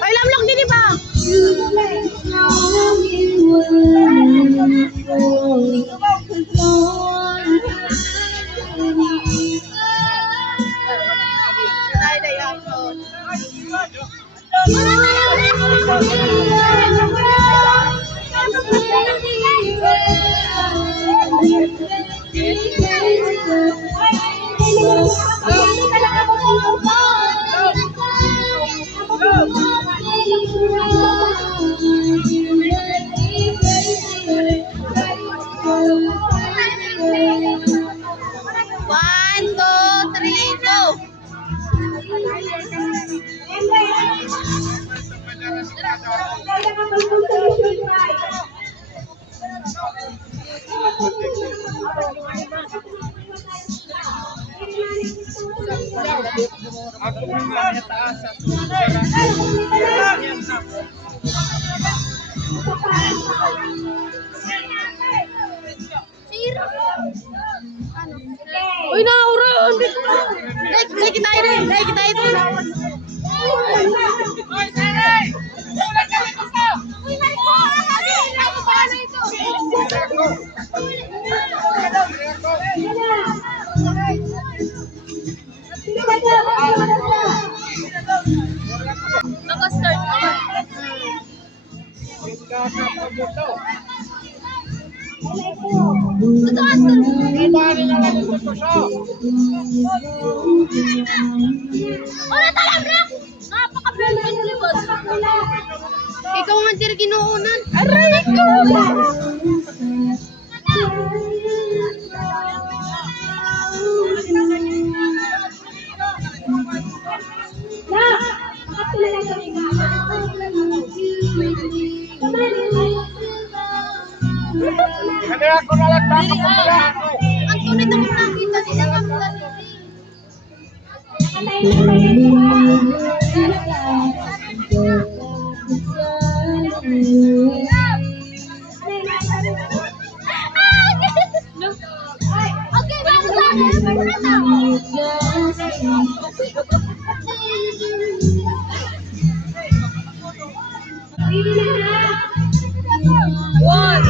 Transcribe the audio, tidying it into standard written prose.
Ay, lamlok din ba? One, two, three, go! Ako naman sa taas at Uy, naura! Dahil kita rin! Dahil kita ito! Naka-start naman. Wala talang rak! Napaka-brilliant libot! Ikaw nga tira kinuunan. Aray ko! Kaya ako nalagtan ko pala. Ang tunay na nakita nila ng lalaki. Okay, one.